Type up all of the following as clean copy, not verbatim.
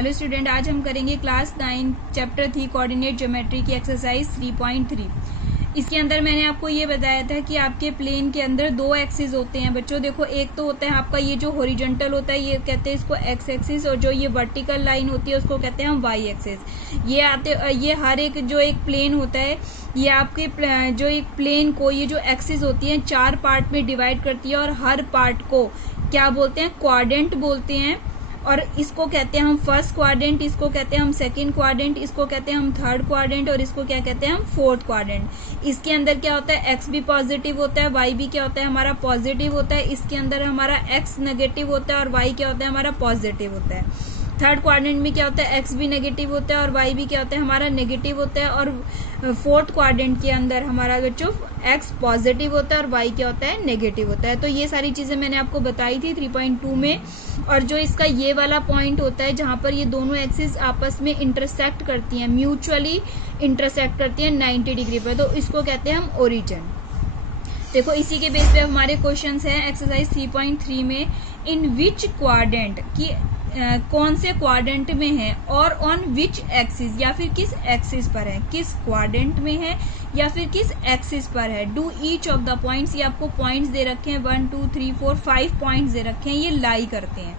Hello student, आज हम करेंगे क्लास 9 चैप्टर 3 कोऑर्डिनेट ज्योमेट्री की एक्सरसाइज 3.3। इसके अंदर मैंने आपको ये बताया था कि आपके प्लेन के अंदर दो एक्सिस होते हैं बच्चों। देखो, एक तो होता है आपका ये जो हॉरिजॉन्टल होता है, ये कहते हैं इसको एक्स एक्सिस, और जो ये वर्टिकल लाइन होती है उसको कहते हैं हम वाई एक्सिस। ये हर एक जो एक प्लेन होता है, ये आपके जो एक प्लेन को ये जो एक्सिस होती है 4 पार्ट में डिवाइड करती है, और हर पार्ट को क्या बोलते हैं, क्वाड्रेंट बोलते हैं। और इसको कहते हैं हम फर्स्ट क्वाड्रेंट, इसको कहते हैं हम सेकंड क्वाड्रेंट, इसको कहते हैं हम थर्ड क्वाड्रेंट, और इसको क्या कहते हैं हम फोर्थ क्वाड्रेंट। इसके अंदर क्या होता है, एक्स भी पॉजिटिव होता है, वाई भी क्या होता है हमारा पॉजिटिव होता है। इसके अंदर हमारा एक्स नेगेटिव होता है और वाई क्या होता है हमारा पॉजिटिव होता है। थर्ड क्वाड्रेंट में क्या होता है, एक्स भी नेगेटिव होता है और वाई भी क्या होता है हमारा नेगेटिव होता है। और फोर्थ क्वाड्रेंट के अंदर हमारा बच्चों एक्स पॉजिटिव होता है और वाई क्या होता है नेगेटिव होता है। तो ये सारी चीजें मैंने आपको बताई थी 3.2 में। और जो इसका ये वाला पॉइंट होता है जहां पर ये दोनों एक्सिस आपस में इंटरसेक्ट करती हैं, म्यूचुअली इंटरसेक्ट करती हैं 90 डिग्री पर, तो इसको कहते हैं हम ओरिजिन। देखो, इसी के बेस पे हमारे क्वेश्चंस हैं एक्सरसाइज 3.3 में। इन विच क्वाड्रेंट की कौन से क्वाड्रेंट में है, और ऑन विच एक्सिस या फिर किस एक्सिस पर है, किस क्वाड्रेंट में है या फिर किस एक्सिस पर है। Do each of the points, ये आपको पॉइंट्स दे रखे हैं 1 2 3 4 5 पॉइंट्स दे रखे हैं। ये लाई करते हैं,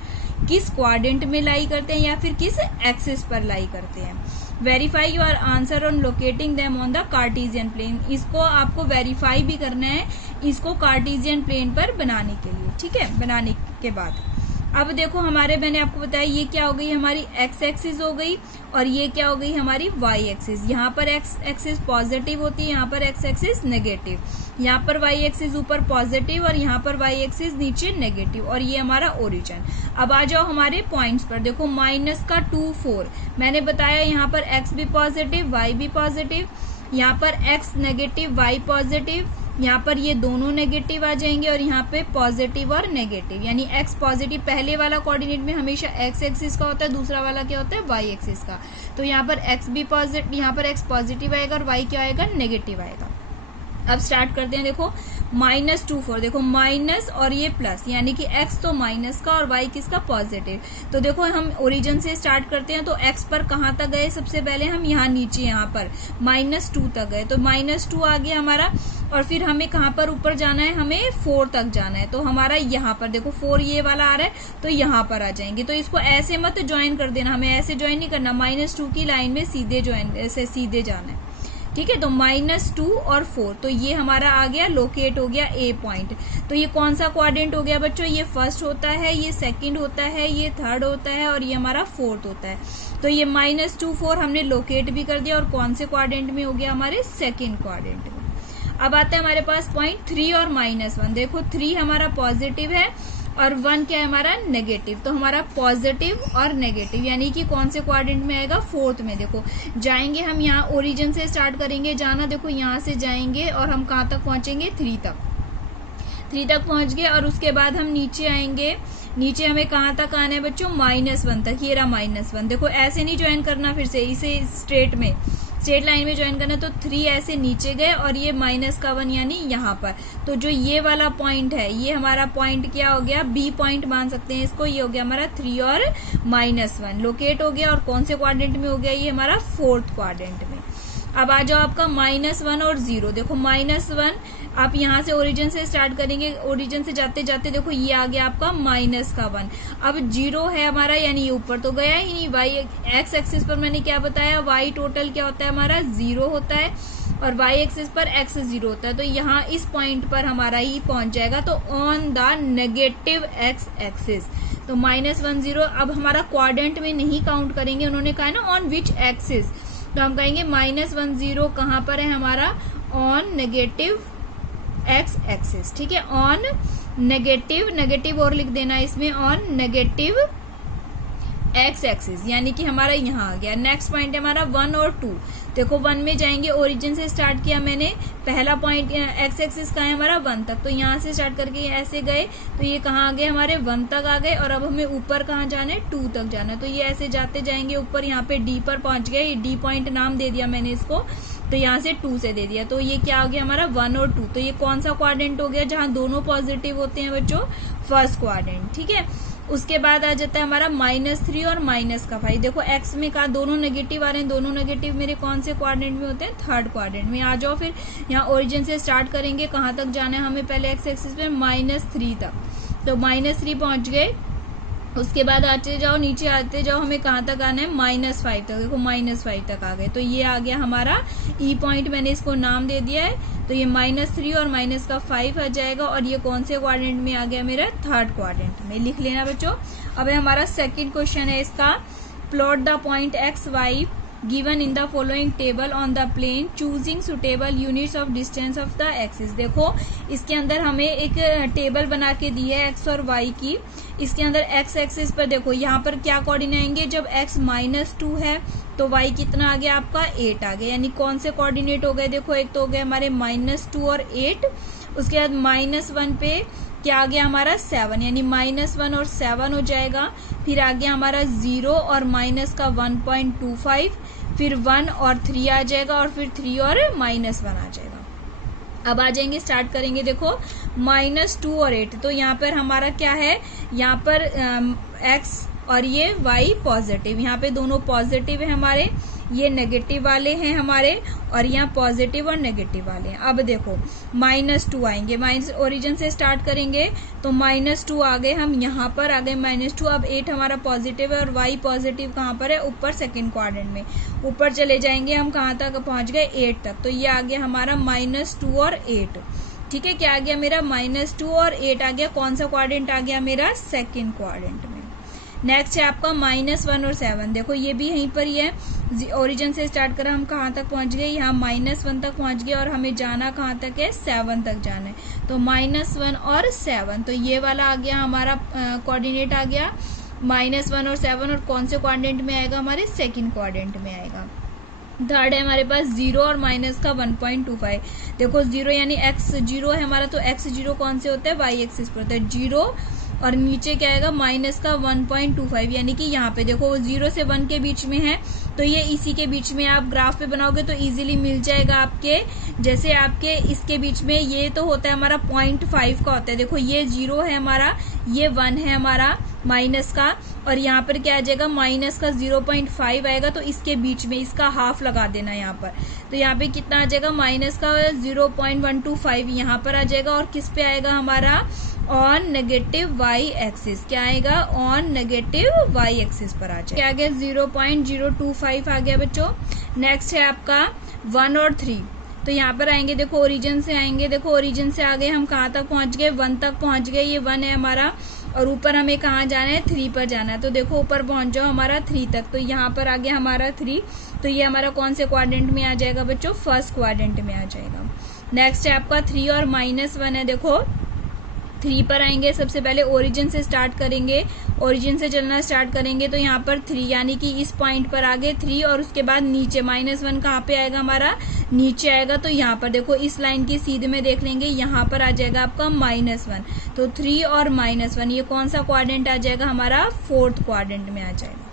किस क्वाड्रेंट में लाई करते हैं या फिर किस एक्सिस पर लाई करते हैं। Verify your answer on locating them on the cartesian plane. इसको आपको वेरीफाई भी करना है इसको कार्टेशियन प्लेन पर बनाने के लिए, ठीक है। बनाने के बाद अब देखो, मैंने आपको बताया ये क्या हो गई हमारी एक्स एक्सिस हो गई, और ये क्या हो गई हमारी वाई एक्सिस। यहाँ पर एक्स एक्सिस पॉजिटिव होती है, यहाँ पर एक्स एक्सिस नेगेटिव, यहाँ पर वाई एक्सिस ऊपर पॉजिटिव और यहाँ पर वाई एक्सिस नीचे नेगेटिव, और ये हमारा ओरिजिन। अब आ जाओ हमारे पॉइंट्स पर। देखो, माइनस का 2 4 मैंने बताया, यहाँ पर एक्स भी पॉजिटिव वाई भी पॉजिटिव, यहाँ पर एक्स नेगेटिव वाई पॉजिटिव, यहाँ पर ये दोनों नेगेटिव आ जाएंगे, और यहाँ पे पॉजिटिव और नेगेटिव, यानी एक्स पॉजिटिव पहले वाला कोऑर्डिनेट में हमेशा एक्स एक्सिस का होता है, दूसरा वाला क्या होता है वाई एक्सिस का। तो यहाँ पर एक्स भी पॉजिटिव, यहाँ पर एक्स पॉजिटिव आएगा और वाई क्या आएगा नेगेटिव आएगा। अब स्टार्ट करते हैं। देखो, माइनस 2 4, देखो माइनस और ये प्लस, यानी कि एक्स तो माइनस का और वाई किसका पॉजिटिव। तो देखो, हम ओरिजिन से स्टार्ट करते हैं। तो एक्स पर कहाँ तक गए, सबसे पहले हम यहाँ नीचे यहाँ पर -2 तक गए, तो -2 आ गया हमारा। और फिर हमें कहाँ पर ऊपर जाना है, हमें 4 तक जाना है। तो हमारा यहाँ पर देखो 4 ये वाला आ रहा है, तो यहाँ पर आ जाएंगे। तो इसको ऐसे मत ज्वाइन कर देना, हमें ऐसे ज्वाइन नहीं करना, -2 की लाइन में सीधे ज्वाइन, ऐसे सीधे जाना है, ठीक है। तो -2 और 4, तो ये हमारा आ गया, लोकेट हो गया ए पॉइंट। तो ये कौन सा क्वाड्रेंट हो गया बच्चों, ये फर्स्ट होता है, ये सेकंड होता है, ये थर्ड होता है, और ये हमारा फोर्थ होता है। तो ये -2 4 हमने लोकेट भी कर दिया, और कौन से क्वाड्रेंट में हो गया, हमारे सेकंड क्वाड्रेंट में। अब आता है हमारे पास पॉइंट 3 और -1। देखो, 3 हमारा पॉजिटिव है और 1 क्या है हमारा नेगेटिव। तो हमारा पॉजिटिव और नेगेटिव, यानी कि कौन से क्वाड्रेंट में आएगा, फोर्थ में। देखो, जाएंगे हम यहाँ ओरिजिन से स्टार्ट करेंगे जाना। देखो, यहाँ से जाएंगे और हम कहाँ तक पहुंचेंगे, 3 तक पहुंच गए। और उसके बाद हम नीचे आएंगे, नीचे हमें कहाँ तक आना है बच्चों, -1 तक। ये रहा -1। देखो, ऐसे नहीं ज्वाइन करना, फिर से इसे स्ट्रेट लाइन में ज्वाइन करना। तो 3 ऐसे नीचे गए, और ये -1 यानी यहाँ पर। तो जो ये वाला पॉइंट है, ये हमारा पॉइंट क्या हो गया, बी पॉइंट मान सकते हैं इसको। ये हो गया हमारा 3 और -1 लोकेट हो गया। और कौन से क्वाड्रेंट में हो गया, ये हमारा फोर्थ क्वाड्रेंट में। अब आ जाओ आपका -1 और 0। देखो, -1 आप यहाँ से ओरिजिन से स्टार्ट करेंगे, ओरिजिन से जाते जाते देखो ये आ गया आपका -1। अब 0 है हमारा, यानी ये ऊपर तो गया ही नहीं। वाई एक्स एक्सिस पर मैंने क्या बताया, वाई टोटल क्या होता है हमारा 0 होता है, और वाई एक्सिस पर एक्स 0 होता है। तो यहाँ इस पॉइंट पर हमारा ही पहुंच जाएगा, तो on the negative x axis. तो -1 0 अब हमारा क्वाड्रेंट में नहीं काउंट करेंगे, उन्होंने कहा है ना ऑन विच एक्सिस, तो हम कहेंगे -1 0 कहाँ पर है हमारा, ऑन नेगेटिव एक्स एक्सिस, ठीक है। ऑन नेगेटिव और लिख देना इसमें, ऑन नेगेटिव एक्स एक्सिस, यानी कि हमारा यहाँ आ गया। नेक्स्ट पॉइंट है हमारा 1 और 2। देखो, 1 में जाएंगे, ओरिजिन से स्टार्ट किया मैंने, पहला पॉइंट एक्स एक्सिस का है हमारा 1 तक। तो यहाँ से स्टार्ट करके ऐसे गए, तो ये कहाँ आ गए हमारे 1 तक आ गए। और अब हमें ऊपर कहाँ जाना है, 2 तक जाना है। तो ये ऐसे जाते जाएंगे ऊपर, यहाँ पे डी पर पहुंच गए। ये डी पॉइंट नाम दे दिया मैंने इसको, तो यहाँ से 2 से दे दिया। तो ये क्या हो गया हमारा 1 और 2। तो ये कौन सा क्वाड्रेंट हो गया, जहाँ दोनों पॉजिटिव होते हैं बच्चों, फर्स्ट क्वाड्रेंट, ठीक है। उसके बाद आ जाता है हमारा -3 और -5। देखो x में कहा दोनों नेगेटिव आ रहे हैं, दोनों नेगेटिव मेरे कौन से क्वाड्रेंट में होते हैं, थर्ड क्वाड्रेंट में। आ जाओ फिर यहाँ ओरिजिन से स्टार्ट करेंगे, कहाँ तक जाना है हमें, पहले x एक्सिस पे -3 तक, तो -3 पहुंच गए। उसके बाद आते जाओ, नीचे आते जाओ, हमें कहाँ तक आना है, -5 तक। देखो -5 तक आ गए, तो ये आ गया हमारा ई पॉइंट, मैंने इसको नाम दे दिया है। तो ये -3 और -5 आ जाएगा, और ये कौन से क्वाड्रेंट में आ गया, मेरा थर्ड क्वाड्रेंट में। लिख लेना बच्चों। अब हमारा सेकंड क्वेश्चन है इसका, plot the point X Y given in the following table on the plane choosing suitable units of distance of the axis. देखो इसके अंदर हमें एक टेबल बना के दी है एक्स और वाई की। इसके अंदर एक्स एक्सिस पर देखो यहाँ पर क्या कोऑर्डिनेट आएंगे, जब x -2 है तो y कितना आ गया आपका 8 आ गया, यानी कौन से कोऑर्डिनेट हो गए, देखो एक तो हो गए हमारे -2 और 8। उसके बाद -1 पे क्या आ गया हमारा 7, यानी -1 और 7 हो जाएगा। फिर आ गया हमारा 0 और -1.25, फिर 1 और 3 आ जाएगा, और फिर 3 और -1 आ जाएगा। अब आ जाएंगे, स्टार्ट करेंगे। देखो -2 और 8, तो यहाँ पर हमारा क्या है, यहाँ पर x और ये y पॉजिटिव, यहाँ पे दोनों पॉजिटिव है हमारे, ये नेगेटिव वाले हैं हमारे, और यहाँ पॉजिटिव और नेगेटिव वाले हैं। अब देखो -2 आएंगे, ओरिजिन से स्टार्ट करेंगे, तो -2 आ गए, हम यहाँ पर आ गए -2। अब 8 हमारा पॉजिटिव है और y पॉजिटिव कहाँ पर है, ऊपर सेकंड क्वाड्रेंट में। ऊपर चले जाएंगे हम, कहाँ तक पहुंच गए, 8 तक। तो ये आ गया हमारा -2 और 8। ठीक है, क्या आ गया मेरा, -2 और 8 आ गया। कौन सा क्वाड्रेंट आ गया मेरा, सेकंड क्वाड्रेंट में। नेक्स्ट है आपका -1 और 7। देखो ये भी यहीं पर ही है, ओरिजिन से स्टार्ट करा, हम कहाँ तक पहुंच गए, यहाँ -1 तक पहुंच गए, और हमें जाना कहाँ तक है, 7 तक जाना है। तो -1 और 7, तो ये वाला आ गया हमारा कोऑर्डिनेट आ गया -1 और 7, और कौन से क्वाड्रेंट में आएगा, हमारे सेकंड क्वाड्रेंट में आएगा। थर्ड है हमारे पास 0 और -1.25। देखो 0 यानी x 0 है हमारा, तो x 0 कौन से होता है, y एक्सिस पर होता है 0, और नीचे क्या आएगा, -1.25, यानी कि यहाँ पे देखो 0 से 1 के बीच में है, तो ये इसी के बीच में आप ग्राफ पे बनाओगे तो इजीली मिल जाएगा आपके। जैसे आपके इसके बीच में ये तो होता है हमारा 0.5 का होता है। देखो ये 0 है हमारा, ये 1 है हमारा माइनस का, और यहाँ पर क्या आ जाएगा, माइनस का 0.5 आएगा, तो इसके बीच में इसका हाफ लगा देना यहाँ पर। तो यहाँ पे कितना आ जाएगा, माइनस का 0.125 यहाँ पर आ जाएगा, और किस पे आएगा हमारा, ऑन नेगेटिव y एक्सिस। क्या आएगा, ऑन नेगेटिव y एक्सिस पर आ जाएगा। क्या आ गया, 0.025 आ गया बच्चों। नेक्स्ट है आपका 1 और 3। तो यहाँ पर आएंगे, देखो ओरिजिन से आएंगे, देखो ओरिजिन से आ गए, हम कहाँ तक पहुंच गए, 1 तक पहुंच गए, ये 1 है हमारा, और ऊपर हमें कहाँ जाना है, 3 पर जाना है। तो देखो ऊपर पहुंच जाओ हमारा 3 तक, तो यहाँ पर आ गया हमारा 3, तो ये हमारा कौन से क्वाड्रेंट में आ जाएगा बच्चों, फर्स्ट क्वाड्रेंट में आ जाएगा। नेक्स्ट है आपका 3 और -1 है। देखो 3 पर आएंगे, सबसे पहले ओरिजिन से स्टार्ट करेंगे, ओरिजिन से चलना स्टार्ट करेंगे, तो यहाँ पर 3 यानी कि इस पॉइंट पर आगे 3, और उसके बाद नीचे -1 कहाँ पे आएगा हमारा, नीचे आएगा। तो यहाँ पर देखो इस लाइन की सीध में देख लेंगे, यहाँ पर आ जाएगा आपका -1, तो 3 और -1 ये कौन सा क्वाड्रेंट आ जाएगा हमारा, फोर्थ क्वाड्रेंट में आ जाएगा।